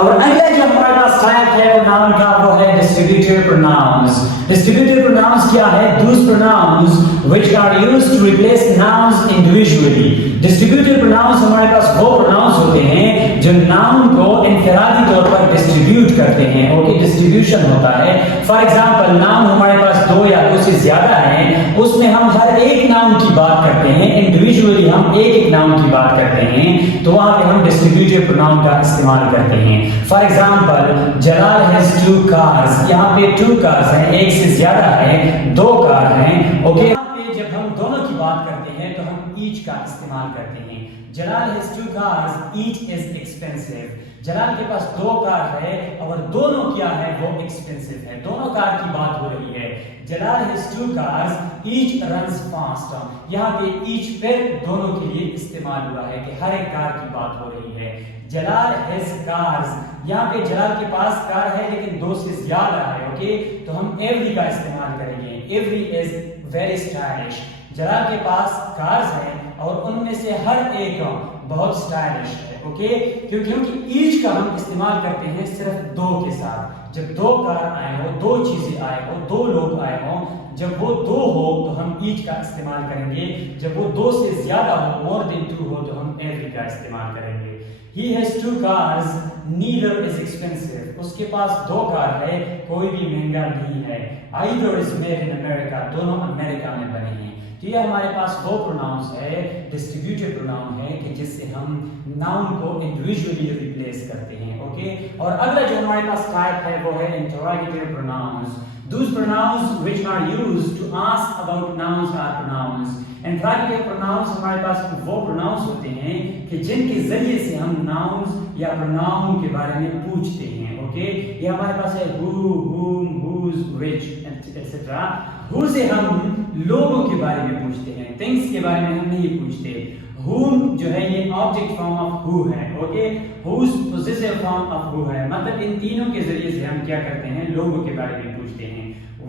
اور اگلا جو ہمارے پاس ٹائپ ہے پروناؤن کا وہ ہے ڈسٹریبیوٹیو پروناؤنز. ڈسٹریبیوٹیو پروناؤنز کیا ہے؟ Those pronouns which are used to replace nouns individually. Distributive pronouns ہمارے پاس وہ پروناؤنز ہوتے ہیں جو ناؤن کو انفرادی طور پر ڈسٹریبیوٹ کرتے ہیں. اوکے، ڈسٹریبیوشن ہوتا ہے. فار ایگزامپل ناؤن ہمارے پاس دو یا دو سے زیادہ ہیں، اس میں ہم ہر ایک ناؤن کی بات کرتے ہیں، انڈیویجولی ہم ایک ایک ناؤن کی بات کرتے ہیں، تو وہاں پہ ہم ڈسٹریبیوٹیو پروناؤن کا استعمال کرتے ہیں. For example Jalal has two cars, یہاں پہ ٹو کارز ہیں، ایک سے زیادہ ہے، دو کار ہیں. اوکے، یہاں پہ جب ہم دونوں کی بات کرتے ہیں تو ہم ایچ کا استعمال کرتے ہیں. Jalal has two cars H is expensive. Jalal کے پاس دو کار ہے اور دونوں کیا ہے؟ وہ ایکسپینسو ہے. دونوں کار کی بات ہو رہی ہے. Jalal has two cars H runs fast. یہاں پہ ایچ پھر دونوں کے لیے استعمال ہوا ہے کہ ہر ایک کار کی بات ہو رہی ہے. جلال ہیز کارز، یہاں پہ جلال کے پاس کار ہے لیکن دو سے زیادہ ہے. اوکے، تو ہم ایوری کا استعمال کریں گے. Every is very stylish. Jalal کے پاس کارز ہیں اور ان میں سے ہر ایک بہت اسٹائلش ہے. اوکے، کیونکہ ایچ کا ہم استعمال کرتے ہیں صرف دو کے ساتھ. جب دو کار آئے ہو، دو چیزیں آئے ہو، دو لوگ آئے ہوں، جب وہ دو ہو تو ہم ایچ کا استعمال کریں گے. جب وہ دو سے زیادہ ہو، مور دین ٹو ہو، تو ہم ایوری کا استعمال کریں گے. He has two cars, neither is expensive. اس کے پاس دو کار ہے، کوئی بھی مہنگا نہیں ہے. Either is made in America. دونوں امریکہ میں بنے ہیں. تو یہ ہمارے پاس وہ پروناؤنس ہے، ڈسٹریبیوٹیو پروناؤن ہے کہ جس سے ہم ناؤن کو انڈیویجولی ریپلیس کرتے ہیں. اوکے، اور اگلا جو ہمارے پاس ٹائپ ہے وہ ہے انٹروگیٹیو pronouns. Those pronouns which are used to ask about nouns are pronouns. Interrogative pronouns ہمارے پاس وہ پروناؤنس ہوتے ہیں کہ جن کے ذریعے سے ہم ناؤنس یا پروناؤن کے بارے میں پوچھتے ہیں. اوکے، یہ ہمارے پاس ہے who, whom, whose, which, etc. who سے ہم لوگوں کے بارے میں پوچھتے ہیں، things کے بارے میں ہم نہیں پوچھتے. whom جو ہے یہ آبجیکٹ فارم آف who ہے. Okay, whose possessive form of who ہے. مطلب ان تینوں کے ذریعے سے ہم کیا کرتے ہیں؟ لوگوں کے بارے میں پوچھتے ہیں.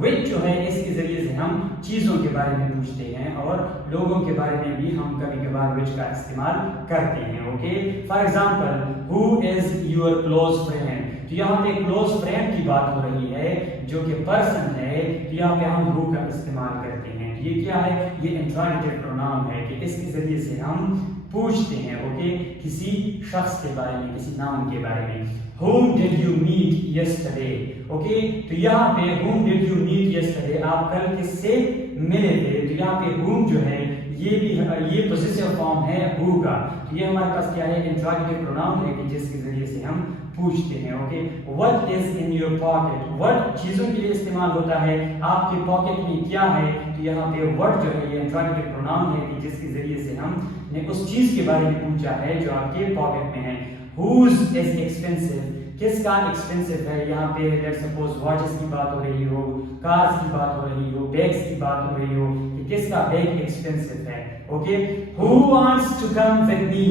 which جو ہے اس کے ذریعے سے ہم چیزوں کے بارے میں پوچھتے ہیں اور لوگوں کے بارے میں بھی ہم کبھی کبھار which کا استعمال کرتے ہیں. Okay, for example who is your close friend. تو یہاں پہ کلوز فرینڈ کی بات ہو رہی ہے جو کہ پرسن ہے، تو یہاں پہ ہم who کا استعمال کرتے ہیں. یہ کیا ہے؟ یہ انٹراگیٹیو پروناؤن ہے کہ اس کے ذریعے سے ہم پوچھتے ہیں. اوکے، کسی شخص کے بارے میں، کسی نام کے بارے میں. whom did you meet yesterday. Okay, تو یہاں پہ whom did you meet yesterday، آپ کل کس سے ملے تھے. تو یہاں پہ whom جو ہے یہ بھی یہ پوزیشن فارم ہے who کا. تو یہ ہمارے پاس کیا ہے؟ انٹراگیٹیو پروناؤن ہے کہ جس کے ذریعے سے ہم پوچھتے ہیں. Okay, what is in your pocket. what چیزوں کے لیے استعمال ہوتا ہے، آپ کے پاکٹ میں کیا ہے. تو یہاں پہ what جو ہے یہ انٹراگیٹیو پروناؤن ہے کہ جس کے ذریعے سے ہم نے اس چیز کے بارے میں پوچھا ہے جو آپ کے پاکٹ میں ہے. whose is expensive، کس کا ایکسپینسو ہے. یہاں پہ لیٹ سپوز واچز کی بات ہو رہی ہو، کارز کی بات ہو رہی ہو، بیگز کی بات ہو رہی ہو کہ کس کا بیگ ایکسپینسو ہے. Okay, who wants to come with me.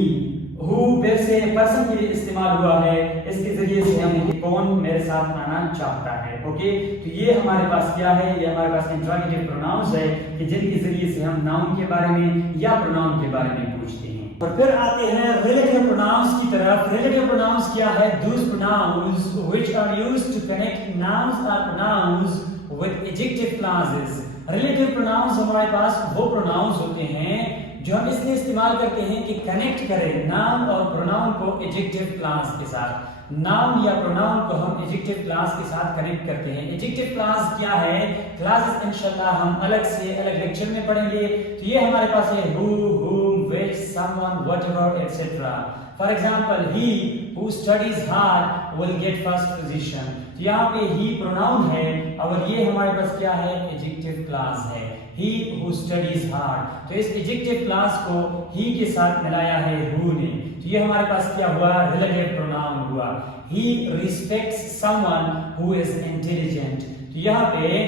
who پھر سے پرسن کے لیے استعمال ہوا ہے، اس کے ذریعے سے ہم کون میرے ساتھ آنا چاہتا ہے. اوکے، تو یہ ہمارے پاس کیا ہے؟ یہ ہمارے پاس انٹراگیٹیو پروناؤنس ہے کہ جن کے ذریعے سے ہم ناؤن کے بارے میں یا پروناؤن کے بارے میں پوچھتے ہیں. اور پھر آتے ہیں ریلیٹیو پروناؤنس کی طرف. ریلیٹیو پروناؤنس کیا ہے؟ Those pronouns which are used to connect nouns or pronouns with adjective clauses. Relative pronouns ہمارے پاس وہ پروناؤنس ہوتے ہیں جو ہم اس لیے استعمال کرتے ہیں کہ کنیکٹ کریں ناؤن اور پروناؤن کو ایڈجیکٹو کلاس کے ساتھ. ناؤن یا پروناؤن کو ہم ایڈجیکٹو کلاس کے ساتھ کنیکٹ کرتے ہیں. ایڈجیکٹو کلاس کیا ہے؟ کلاسز انشاءاللہ ہم الگ سے الگ لیکچر میں پڑھیں گے. تو یہ ہمارے پاس ہے who, whom, which, someone, whatever, etc. For example, he who studies hard will get first position. تو یہاں پہ he پروناؤن ہے اور یہ ہمارے پاس کیا ہے؟ ایڈجیکٹو کلاس ہے. he who studies hard. تو اس ایڈجیکٹو کلاس کو he کے ساتھ ملایا ہے who نے. تو یہ ہمارے پاس کیا ہوا؟ ریلیٹیو پروناؤن ہوا. he respects someone who is intelligent. تو یہاں پہ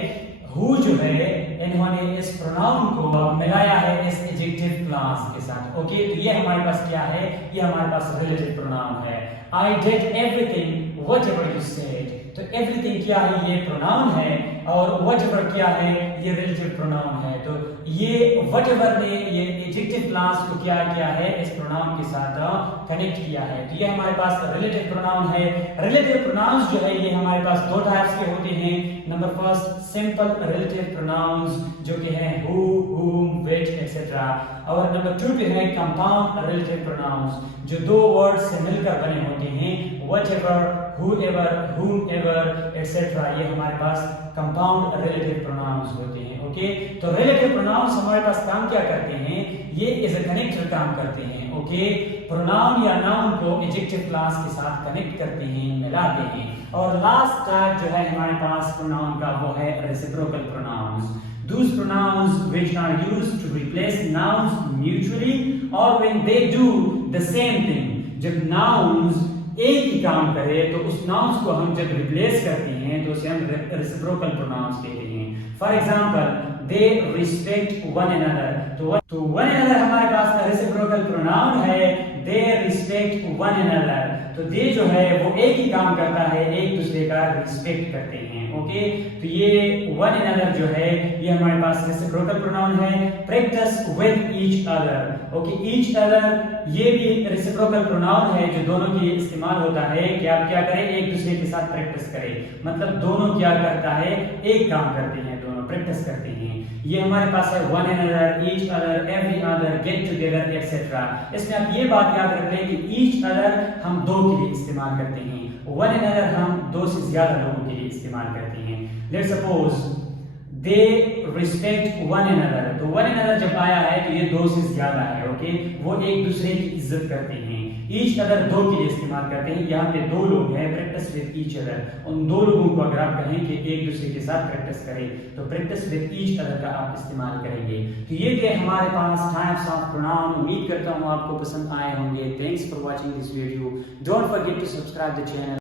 who جو ہے انہوں نے اس پروناؤن کو ملایا ہے اس ایڈجیکٹو کلاس کے ساتھ. اوکے, تو یہ ہمارے پاس کیا ہے؟ یہ ہمارے پاس ریلیٹو پروناؤن ہے. I did everything whatever you said. تو everything کیا ہے؟ یہ پروناؤن ہے. اور whatever کیا ہے؟ یہ ریلیٹو پروناؤن ہے. تو یہ whatever نے یہ ایڈجیکٹو کلاس کو کیا ہے؟ اس پروناؤن کے ساتھ کنیکٹ کیا ہے. تو یہ ہمارے پاس ریلیٹو پروناؤن ہے. ریلیٹو پروناؤنز جو ہے یہ ہمارے پاس دو ٹائپس کے ہوتے ہیں. Number first simple relative pronouns جو کہ ہیں who, whom, which ایٹسٹرا. اور نمبر 2 پہ ہے کمپاؤنڈ ریلیٹو پروناؤنز جو دو ورڈ سے مل کر بنے ہوتے ہیں. whatever, whoever, whomever ایٹسٹرا یہ ہمارے پاس کمپاؤنڈ ریلیٹو پروناؤنز ہوتے ہیں. اوکے, تو ریلیٹو پروناؤنز ہمارے پاس کام کیا کرتے ہیں؟ یہ ایز اے کنیکٹر کام کرتے ہیں. اوکے, پروناؤن یا ناؤن کو ایڈجیکٹو کلاس کے ساتھ کنیکٹ کرتے ہیں, ملاتے ہیں. اور لاسٹ ٹائپ جو ہے ہمارے پاس پروناؤن کا وہ ہے reciprocal pronouns. Those pronouns which are used to replace nouns mutually or when they do the same thing. جب nouns ایک ہی کام کرے تو اس nouns کو ہم جب ریپلیس کرتے ہیں تو اسے ہم ریسیپروکل pronouns کہتے ہیں. For example they respect one another. تو one another ہمارے پاس ریسیپروکل pronoun ہے. they respect one another. تو they جو ہے وہ ایک ہی کام کرتا ہے, ایک دوسرے کا ریسپیکٹ کرتے ہیں. اوکے, تو یہ one another جو ہے یہ ہمارے پاس ریسیپروکل pronoun ہے. practice with each other. Okay, each other یہ بھی ریسیپروکل pronoun ہے جو دونوں کے لیے استعمال ہوتا ہے کہ آپ کیا کریں, ایک دوسرے کے ساتھ پریکٹس کریں. مطلب دونوں کیا کرتا ہے, ایک کام کرتے ہیں, دونوں پریکٹس کرتے ہیں. یہ ہمارے پاس ہے one another, each other, every other, get together etcetera. اس میں آپ یہ بات یاد رکھ لیں کہ each other ہم دو کے لیے استعمال کرتے ہیں, one another ہم دو سے زیادہ لوگوں کے لیے استعمال کرتے ہیں. Let's suppose they respect one another. تو one another جب آیا ہے تو یہ دو سے زیادہ ہے. اوکے, وہ ایک دوسرے کی عزت کرتے ہیں. each other دو کے لیے استعمال کرتے ہیں. یہاں پہ دو لوگ ہیں, practice with each other. ان دو لوگوں کو اگر آپ کہیں کہ ایک دوسرے کے ساتھ پریکٹس کریں تو practice with each other کا آپ استعمال کریں گے. تو یہ تھے ہمارے پاس types of pronoun. امید کرتا ہوں آپ کو پسند آئے ہوں گے. Thanks for watching this video. Don't forget to subscribe the channel.